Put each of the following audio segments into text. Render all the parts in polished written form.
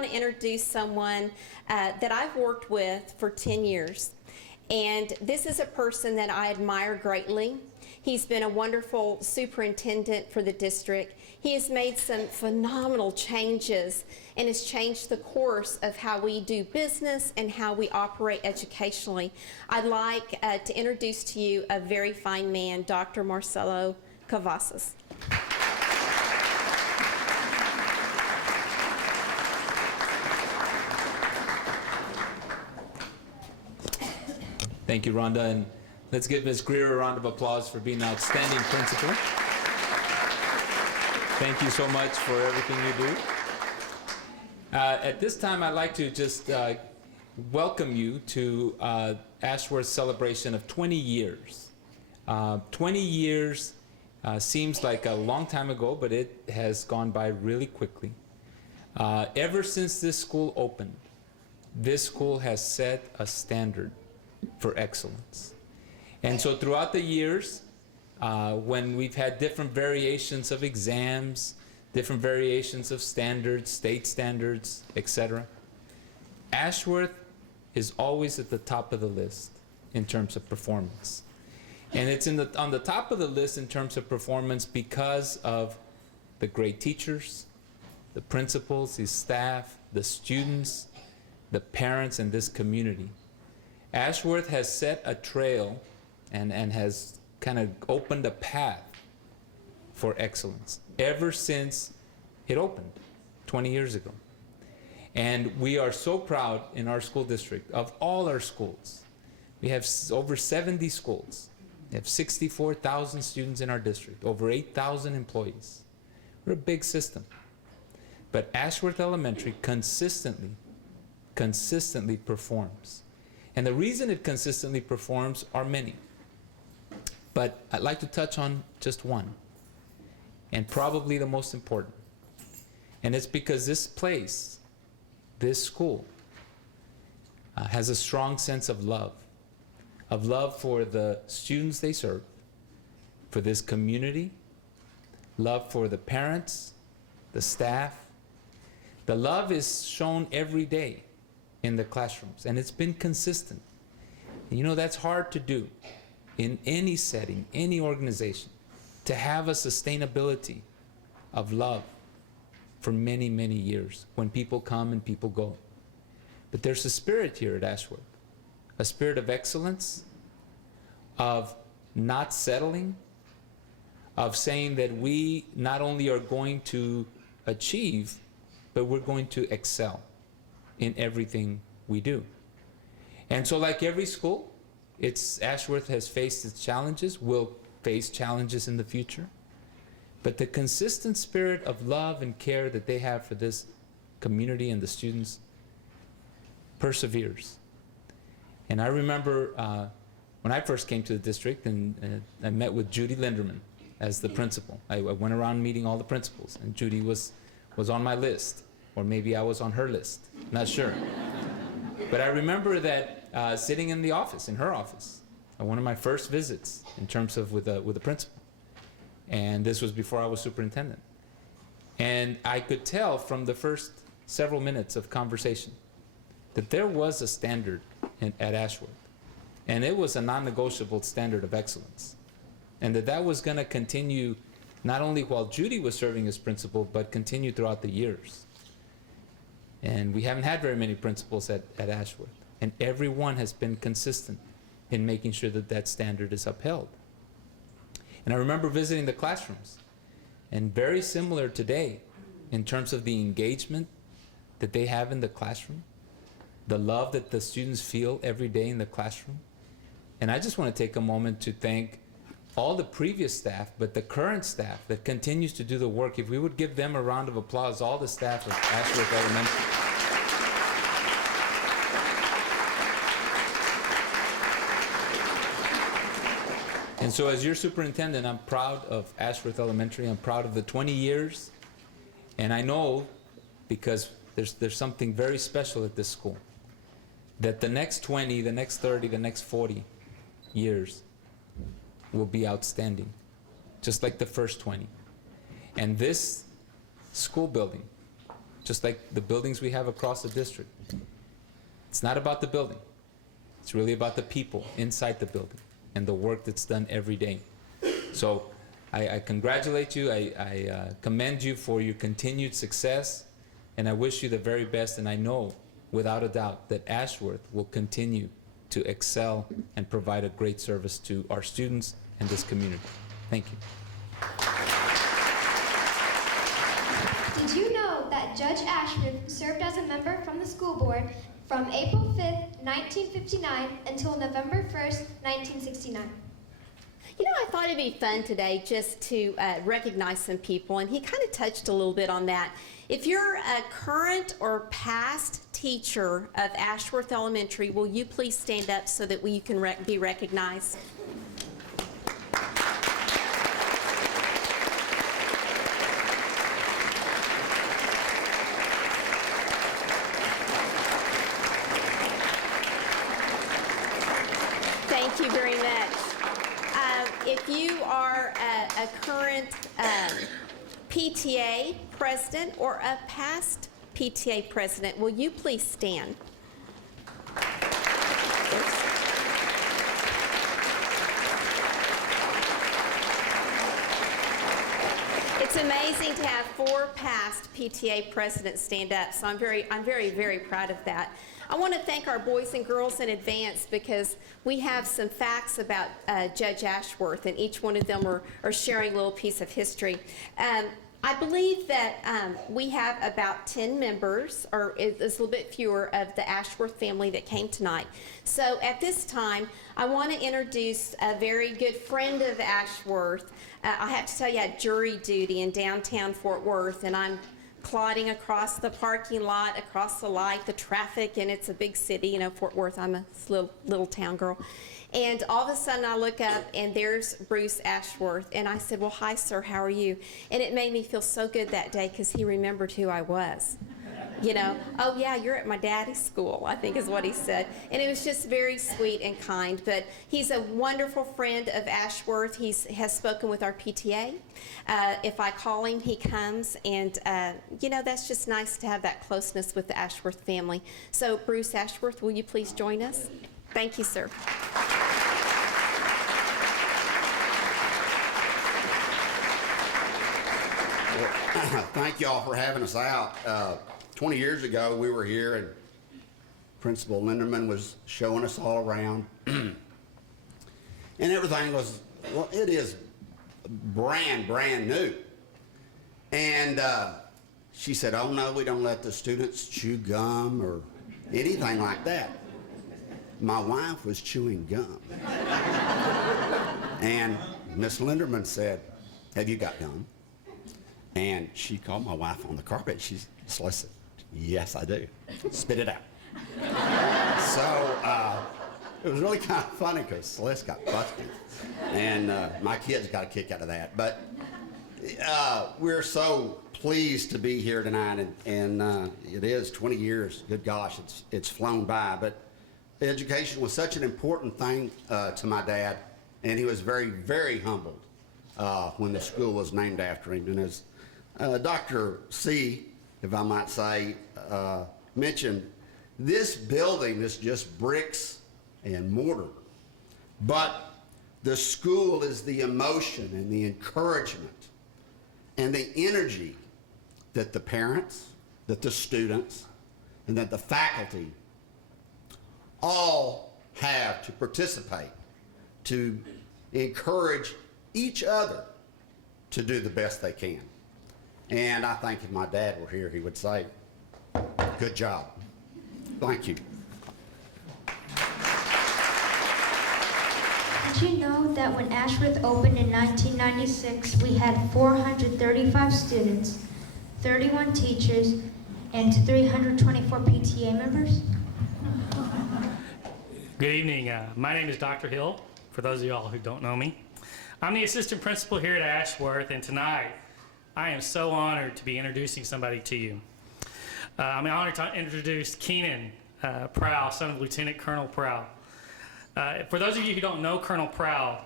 want to introduce someone that I've worked with for 10 years. And this is a person that I admire greatly. He's been a wonderful superintendent for the district. He has made some phenomenal changes and has changed the course of how we do business and how we operate educationally. I'd like to introduce to you a very fine man, Dr. Marcelo Cavazos. Thank you, Rhonda, and let's give Ms. Greer a round of applause for being an outstanding principal. Thank you so much for everything you do. At this time, I'd like to just welcome you to Ashworth's celebration of 20 years. 20 years seems like a long time ago, but it has gone by really quickly. Ever since this school opened, this school has set a standard for excellence. And so throughout the years, when we've had different variations of exams, different variations of standards, state standards, etc., Ashworth is always at the top of the list in terms of performance. And it's on the top of the list in terms of performance because of the great teachers, the principals, the staff, the students, the parents, and this community. Ashworth has set a trail and has kind of opened a path for excellence ever since it opened 20 years ago. And we are so proud in our school district of all our schools. We have over 70 schools. We have 64,000 students in our district, over 8,000 employees. We're a big system. But Ashworth Elementary consistently performs. And the reason it consistently performs are many. But I'd like to touch on just one, and probably the most important. And it's because this place, this school, has a strong sense of love for the students they serve, for this community, love for the parents, the staff. The love is shown every day in the classrooms, and it's been consistent. And you know, that's hard to do in any setting, any organization, to have a sustainability of love for many, many years when people come and people go. But there's a spirit here at Ashworth, a spirit of excellence, of not settling, of saying that we not only are going to achieve, but we're going to excel in everything we do. And so like every school, Ashworth has faced its challenges, will face challenges in the future, but the consistent spirit of love and care that they have for this community and the students perseveres. And I remember when I first came to the district and I met with Judy Linderman as the principal. I went around meeting all the principals, and Judy was on my list, or maybe I was on her list, not sure. But I remember that sitting in the office, in her office, on one of my first visits in terms of with the principal. And this was before I was superintendent. And I could tell from the first several minutes of conversation that there was a standard at Ashworth. And it was a non-negotiable standard of excellence. And that was going to continue not only while Judy was serving as principal, but continue throughout the years. And we haven't had very many principals at Ashworth. And everyone has been consistent in making sure that that standard is upheld. And I remember visiting the classrooms, and very similar today in terms of the engagement that they have in the classroom, the love that the students feel every day in the classroom. And I just want to take a moment to thank all the previous staff, but the current staff that continues to do the work. If we would give them a round of applause, all the staff of Ashworth Elementary. And so as your superintendent, I'm proud of Ashworth Elementary. I'm proud of the 20 years. And I know, because there's something very special at this school, that the next 20, the next 30, the next 40 years will be outstanding, just like the first 20. And this school building just like the buildings we have across the district. It's not about the building. It's really about the people inside the building and the work that's done every day. So I congratulate you. I commend you for your continued success, and I wish you the very best. And I know, without a doubt, that Ashworth will continue to excel and provide a great service to our students and this community. Thank you. Did you know that Judge Ashworth served as a member from the school board from April 5th, 1959 until November 1st, 1969? You know, I thought it'd be fun today just to recognize some people, and he kind of touched a little bit on that. If you're a current or past teacher of Ashworth Elementary, will you please stand up so that you can be recognized? Thank you very much. If you are a current PTA president or a past PTA president, will you please stand? It's amazing to have 4 past PTA presidents stand up, so I'm very, very proud of that. I want to thank our boys and girls in advance because we have some facts about Judge Ashworth, and each one of them are sharing a little piece of history. I believe that we have about 10 members, or it's a little bit fewer, of the Ashworth family that came tonight. So at this time, I want to introduce a very good friend of Ashworth. I have to tell you, I had jury duty in downtown Fort Worth, and I'm plodding across the parking lot, across the light, the traffic, and it's a big city, you know, Fort Worth. I'm a little town girl. And all of a sudden I look up and there's Bruce Ashworth, and I said, well, hi, sir, how are you? And it made me feel so good that day because he remembered who I was. You know, oh yeah, you're at my daddy's school, I think is what he said. And it was just very sweet and kind. But he's a wonderful friend of Ashworth. He has spoken with our PTA. If I call him, he comes. And, you know, that's just nice to have that closeness with the Ashworth family. So, Bruce Ashworth, will you please join us? Thank you, sir. Well, thank you all for having us out. 20 years ago, we were here and Principal Linderman was showing us all around. And everything was, well, it is brand new. And she said, oh no, we don't let the students chew gum or anything like that. My wife was chewing gum. And Miss Linderman said, have you got gum? And she called my wife on the carpet. She said, yes, I do. Spit it out. So it was really kind of funny because Celeste got busted. And my kids got a kick out of that. But we're so pleased to be here tonight. And it is 20 years. Good gosh, it's flown by. But education was such an important thing to my dad. And he was very, very humbled when the school was named after him. And as Dr. C, if I might say, mentioned, this building is just bricks and mortar. But the school is the emotion and the encouragement and the energy that the parents, that the students, and that the faculty all have to participate, to encourage each other to do the best they can. And I think if my dad were here, he would say, good job. Thank you. Did you know that when Ashworth opened in 1996, we had 435 students, 31 teachers, and 324 PTA members? Good evening. My name is Dr. Hill, for those of y'all who don't know me. I'm the assistant principal here at Ashworth, and tonight I am so honored to be introducing somebody to you. I'm honored to introduce Keanen Prowell, son of Lieutenant Colonel Prowell. For those of you who don't know Colonel Prowell,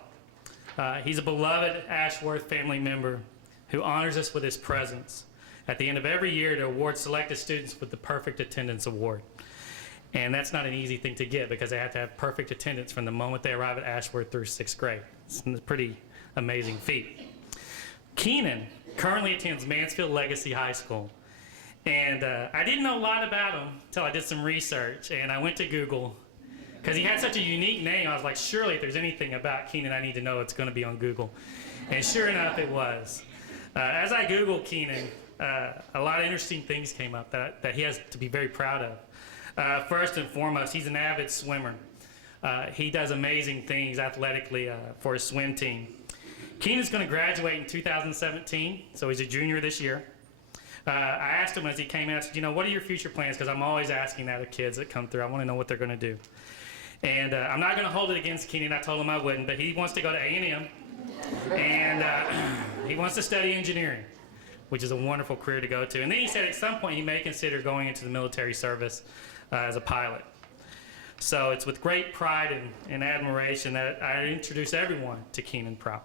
he's a beloved Ashworth family member who honors us with his presence. at the end of every year to award selected students with the Perfect Attendance Award. And that's not an easy thing to get because they have to have perfect attendance from the moment they arrive at Ashworth through 6th grade. It's a pretty amazing feat. Keanen currently attends Mansfield Legacy High School. And I didn't know a lot about him until I did some research, and I went to Google. Because he had such a unique name, I was like, surely if there's anything about Keanen I need to know, it's going to be on Google. And sure enough, it was. As I Googled Keanen, a lot of interesting things came up that he has to be very proud of. First and foremost, he's an avid swimmer. He does amazing things athletically for his swim team. Keanen's going to graduate in 2017, so he's a junior this year. I asked him as he came in, I said, what are your future plans? Because I'm always asking that of kids that come through. I want to know what they're going to do. And I'm not going to hold it against Keanen. I told him I wouldn't, but he wants to go to A&M, and he wants to study engineering, which is a wonderful career to go to. And then he said at some point he may consider going into the military service as a pilot. So it's with great pride and admiration that I introduce everyone to Keanen Prowell.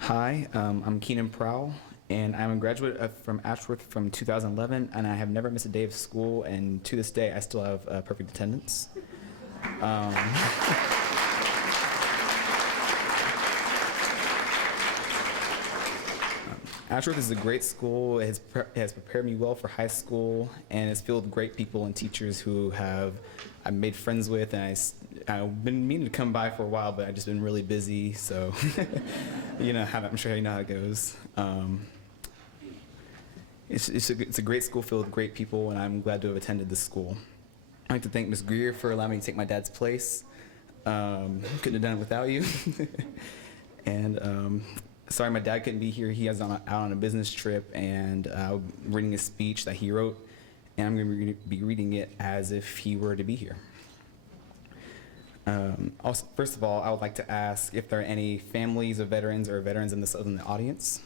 Hi, I'm Keanen Prowell, and I'm a graduate from Ashworth from 2011, and I have never missed a day of school, and to this day, I still have perfect attendance. Ashworth is a great school. It has prepared me well for high school, and it's filled with great people and teachers who I've made friends with, and I've been meaning to come by for a while, but I've just been really busy, so I'm sure you know how it goes. It's a great school filled with great people, and I'm glad to have attended this school. I'd like to thank Ms. Greer for allowing me to take my dad's place. Couldn't have done it without you. And sorry my dad couldn't be here. He was out on a business trip, and I'm reading a speech that he wrote, and I'm going to be reading it as if he were to be here. Also, first of all, I would like to ask if there are any families of veterans or veterans in the audience.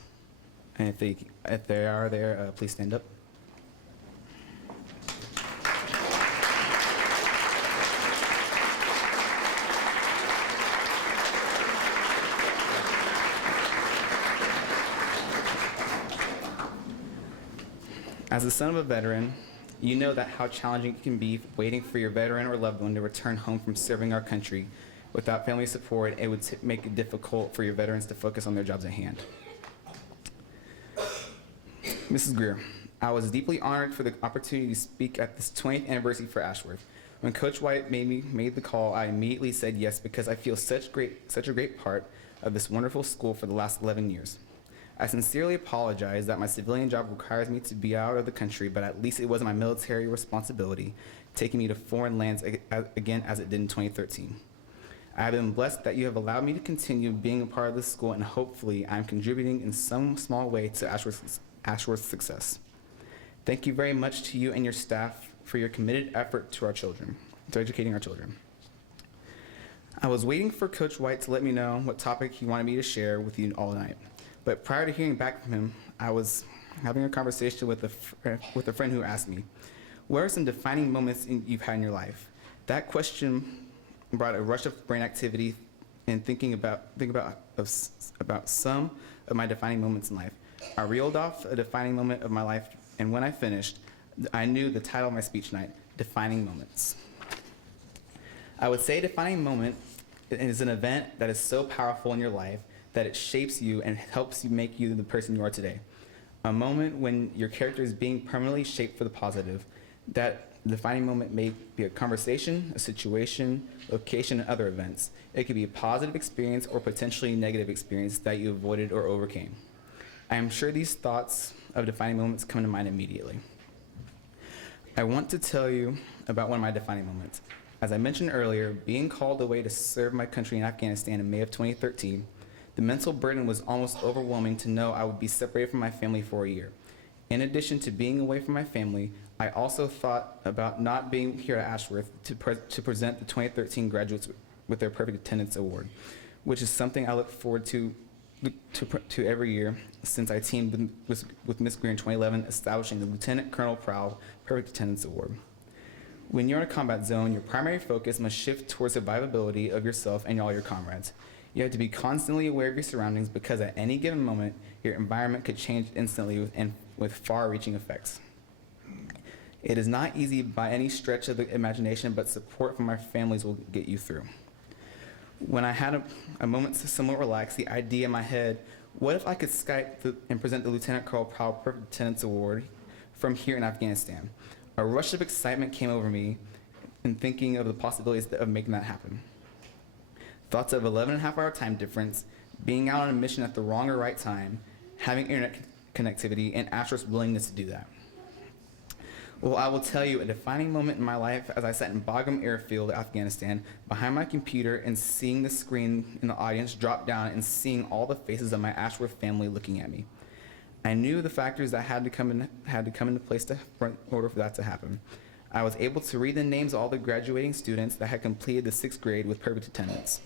And if they are there, please stand up. As the son of a veteran, you know that how challenging it can be waiting for your veteran or loved one to return home from serving our country. Without family support, it would make it difficult for your veterans to focus on their jobs at hand. Mrs. Greer, I was deeply honored for the opportunity to speak at this 20th anniversary for Ashworth. When Coach White made the call, I immediately said yes because I feel such a great part of this wonderful school for the last 11 years. I sincerely apologize that my civilian job requires me to be out of the country, but at least it wasn't my military responsibility, taking me to foreign lands again as it did in 2013. I have been blessed that you have allowed me to continue being a part of this school, and hopefully I'm contributing in some small way to Ashworth's success. Thank you very much to you and your staff for your committed effort to educating our children. I was waiting for Coach White to let me know what topic he wanted me to share with you all night. But prior to hearing back from him, I was having a conversation with a friend who asked me, what are some defining moments you've had in your life? That question brought a rush of brain activity and thinking about some of my defining moments in life. I reeled off a defining moment of my life, and when I finished, I knew the title of my speech tonight, Defining Moments. I would say defining moment is an event that is so powerful in your life that it shapes you and helps you make you the person you are today. A moment when your character is being permanently shaped for the positive. That defining moment may be a conversation, a situation, location, and other events. It could be a positive experience or potentially negative experience that you avoided or overcame. I am sure these thoughts of defining moments come to mind immediately. I want to tell you about one of my defining moments. As I mentioned earlier, being called away to serve my country in Afghanistan in May of 2013, the mental burden was almost overwhelming to know I would be separated from my family for a year. In addition to being away from my family, I also thought about not being here at Ashworth to present the 2013 graduates with their Perfect Attendance Award, which is something I look forward to every year since I teamed with Ms. Greer in 2011, establishing the Lieutenant Colonel Prowell Perfect Attendance Award. When you're in a combat zone, your primary focus must shift towards survivability of yourself and all your comrades. You have to be constantly aware of your surroundings because at any given moment, your environment could change instantly with far-reaching effects. It is not easy by any stretch of the imagination, but support from our families will get you through. When I had a moment to somewhat relax, the idea in my head, what if I could Skype and present the Lieutenant Colonel Prowell Perfect Attendance Award from here in Afghanistan? A rush of excitement came over me in thinking of the possibilities of making that happen. Thoughts of 11.5-hour time difference, being out on a mission at the wrong or right time, having internet connectivity, and Ashworth's willingness to do that. Well, I will tell you a defining moment in my life as I sat in Bagram Airfield, Afghanistan, behind my computer and seeing the screen in the audience drop down and seeing all the faces of my Ashworth family looking at me. I knew the factors that had to come into place in order for that to happen. I was able to read the names of all the graduating students that had completed the 6th grade with perfect attendance.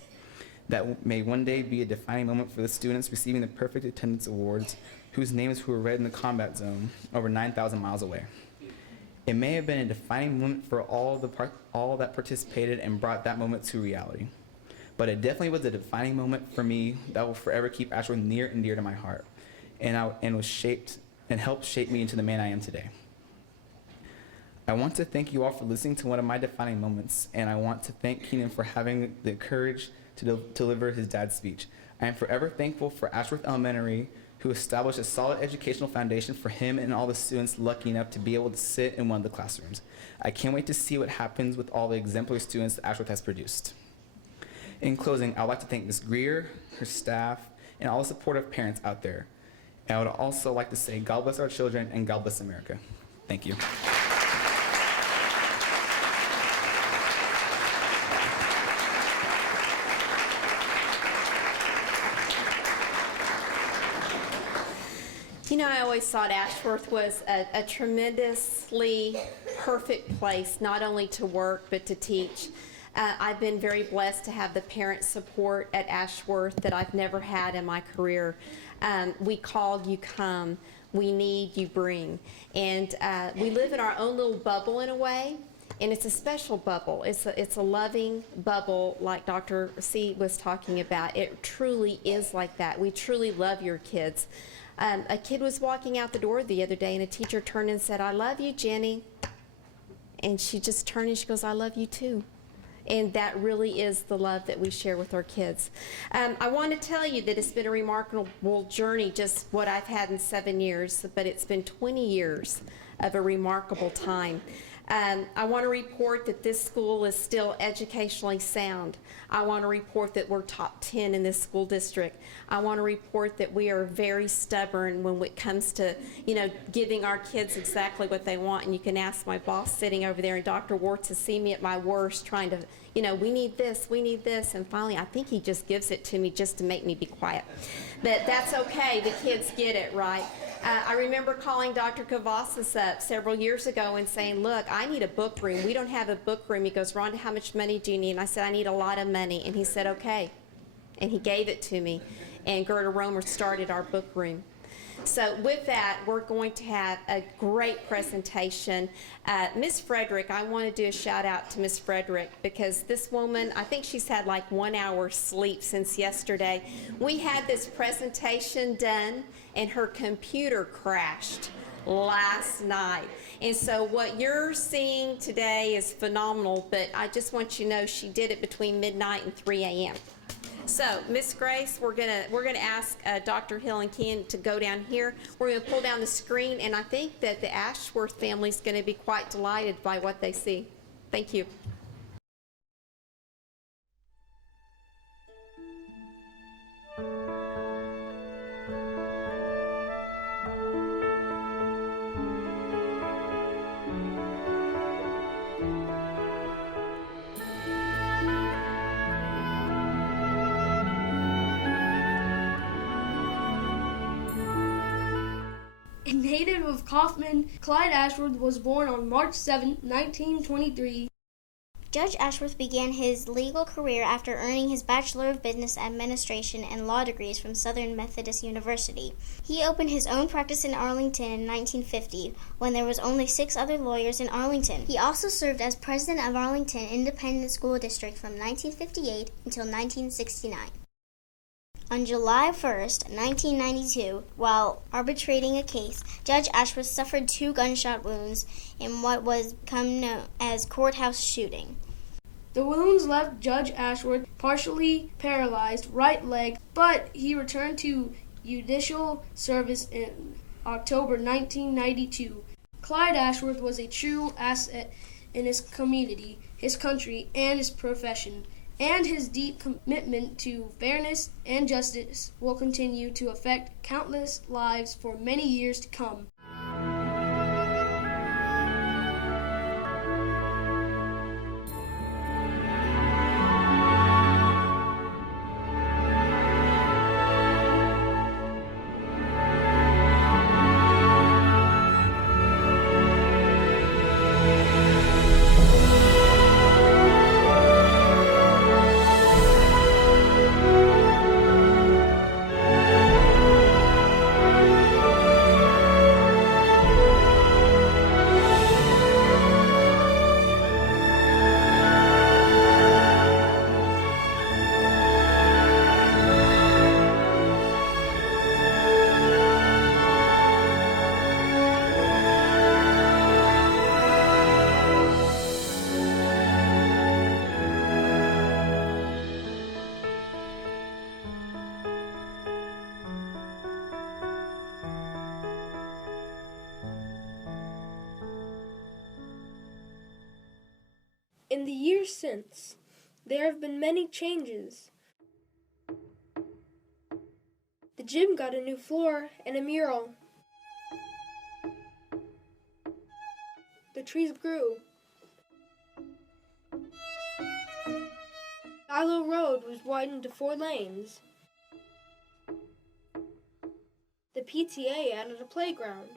That may one day be a defining moment for the students receiving the Perfect Attendance Awards, whose names were read in the combat zone over 9,000 miles away. It may have been a defining moment for all that participated and brought that moment to reality. But it definitely was a defining moment for me that will forever keep Ashworth near and dear to my heart, and was shaped and helped shape me into the man I am today. I want to thank you all for listening to one of my defining moments, and I want to thank Keanen for having the courage to deliver his dad's speech. I am forever thankful for Ashworth Elementary, who established a solid educational foundation for him and all the students lucky enough to be able to sit in one of the classrooms. I can't wait to see what happens with all the exemplary students that Ashworth has produced. In closing, I would like to thank Ms. Greer, her staff, and all the supportive parents out there. And I would also like to say, God bless our children and God bless America. Thank you. You know, I always thought Ashworth was a tremendously perfect place, not only to work, but to teach. I've been very blessed to have the parent support at Ashworth that I've never had in my career. We call, you come. We need, you bring. And we live in our own little bubble in a way, and it's a special bubble. It's a loving bubble like Dr. C was talking about. It truly is like that. We truly love your kids. A kid was walking out the door the other day, and a teacher turned and said, "I love you, Jenny." And she just turned and she goes, "I love you too." And that really is the love that we share with our kids. I want to tell you that it's been a remarkable journey, just what I've had in 7 years, but it's been 20 years of a remarkable time. I want to report that this school is still educationally sound. I want to report that we're top 10 in this school district. I want to report that we are very stubborn when it comes to, giving our kids exactly what they want. And you can ask my boss sitting over there, and Dr. Warts has seen me at my worst trying to, we need this. And finally, I think he just gives it to me just to make me be quiet. But that's okay. The kids get it, right? I remember calling Dr. Cavazos up several years ago and saying, "Look, I need a book room. We don't have a book room." He goes, "Rhonda, how much money do you need?" And I said, "I need a lot of money." And he said, "Okay." And he gave it to me. And Gerda Romer started our book room. So with that, we're going to have a great presentation. Miss Frederick, I want to do a shout out to Miss Frederick, because this woman, I think she's had like 1 hour sleep since yesterday. We had this presentation done and her computer crashed last night. And so what you're seeing today is phenomenal, but I just want you to know she did it between midnight and 3 a.m. So, Miss Grace, we're gonna ask Dr. Hill and Keanen to go down here. We're gonna pull down the screen, and I think that the Ashworth family is gonna be quite delighted by what they see. Thank you. A native of Kaufman, Clyde Ashworth was born on March 7, 1923, Judge Ashworth began his legal career after earning his Bachelor of Business Administration and law degrees from Southern Methodist University. He opened his own practice in Arlington in 1950, when there was only 6 other lawyers in Arlington. He also served as president of Arlington Independent School District from 1958 until 1969. On July 1st, 1992, while arbitrating a case, Judge Ashworth suffered 2 gunshot wounds in what was become known as courthouse shooting. The wounds left Judge Ashworth partially paralyzed right leg, but he returned to judicial service in October 1992. Clyde Ashworth was a true asset in his community, his country, and his profession, and his deep commitment to fairness and justice will continue to affect countless lives for many years to come. In the years since, there have been many changes. The gym got a new floor and a mural. The trees grew. Silo Road was widened to 4 lanes. The PTA added a playground.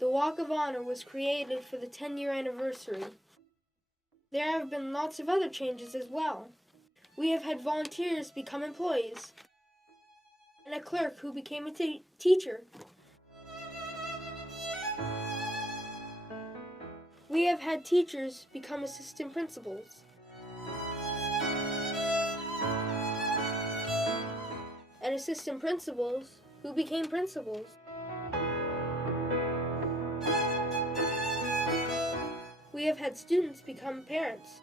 The Walk of Honor was created for the 10-year anniversary. There have been lots of other changes as well. We have had volunteers become employees, and a clerk who became a teacher. We have had teachers become assistant principals. And assistant principals who became principals. We have had students become parents.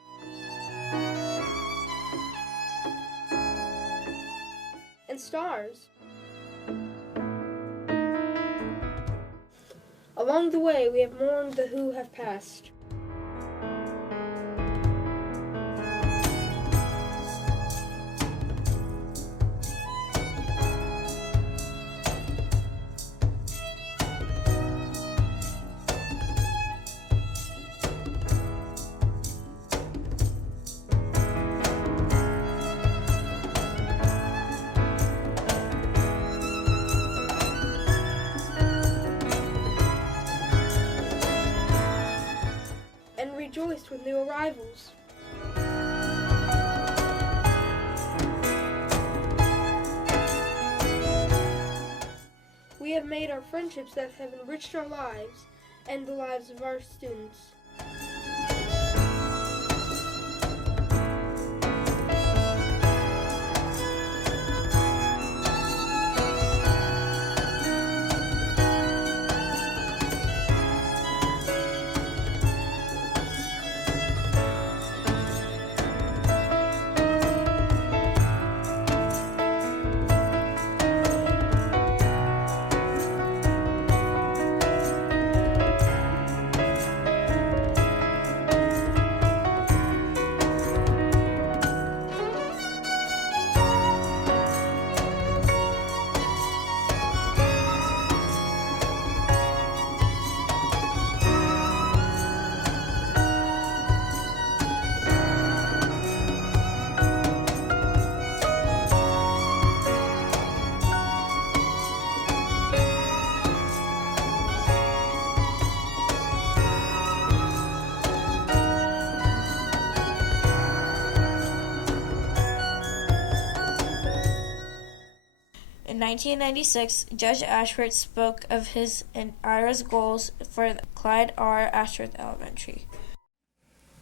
And stars. Along the way, we have mourned the who have passed. Rejoiced with new arrivals. We have made our friendships that have enriched our lives and the lives of our students. In 1996, Judge Ashworth spoke of his and Ira's goals for Clyde R. Ashworth Elementary.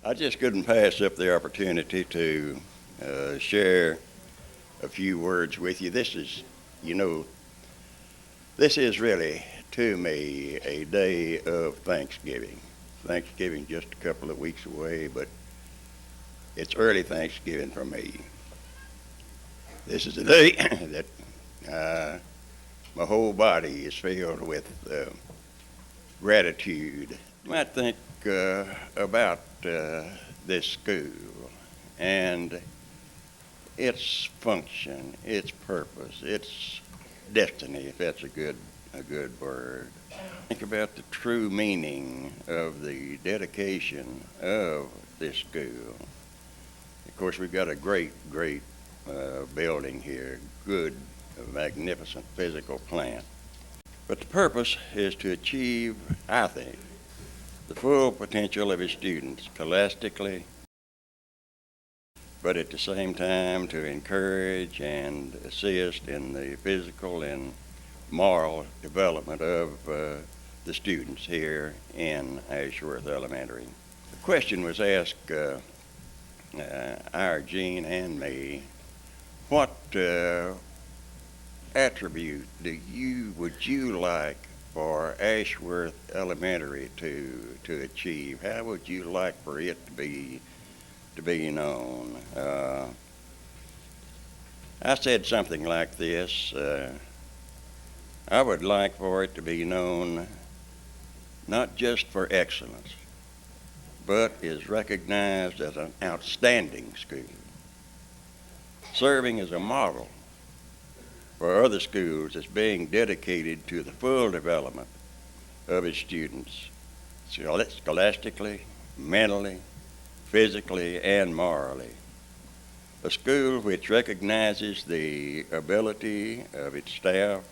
I just couldn't pass up the opportunity to share a few words with you. This is really, to me, a day of Thanksgiving. Thanksgiving just a couple of weeks away, but it's early Thanksgiving for me. This is a day that my whole body is filled with gratitude. I think about this school and its function, its purpose, its destiny, if that's a good word. Think about the true meaning of the dedication of this school. Of course, we've got a great building here, good, magnificent physical plant. But the purpose is to achieve, I think, the full potential of its students scholastically, but at the same time to encourage and assist in the physical and moral development of the students here in Ashworth Elementary. The question was asked our Gene and me, what attribute would you like for Ashworth Elementary to achieve? How would you like for it to be known? I said something like this. I would like for it to be known not just for excellence, but is recognized as an outstanding school, serving as a model for other schools as being dedicated to the full development of its students, scholastically, mentally, physically, and morally. A school which recognizes the ability of its staff,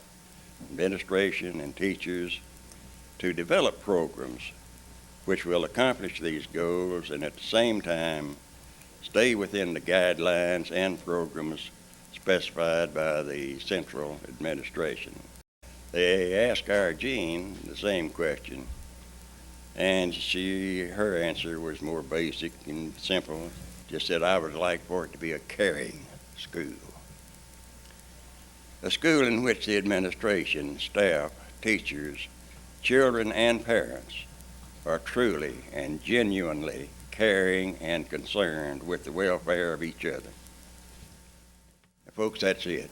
administration, and teachers to develop programs which will accomplish these goals and at the same time stay within the guidelines and programs specified by the central administration. They asked our Jean the same question, and her answer was more basic and simple. Just said, I would like for it to be a caring school. A school in which the administration, staff, teachers, children, and parents are truly and genuinely caring and concerned with the welfare of each other. Folks, that's it.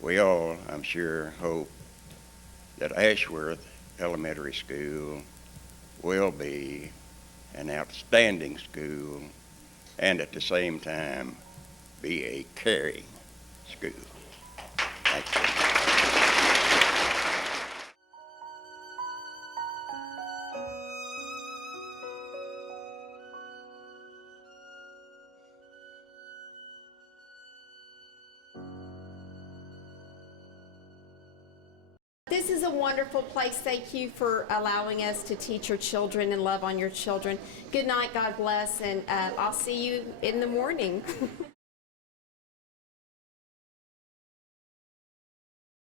We all, I'm sure, hope that Ashworth Elementary School will be an outstanding school and at the same time be a caring school. Thank you. This is a wonderful place. Thank you for allowing us to teach your children and love on your children. Good night, God bless, and I'll see you in the morning.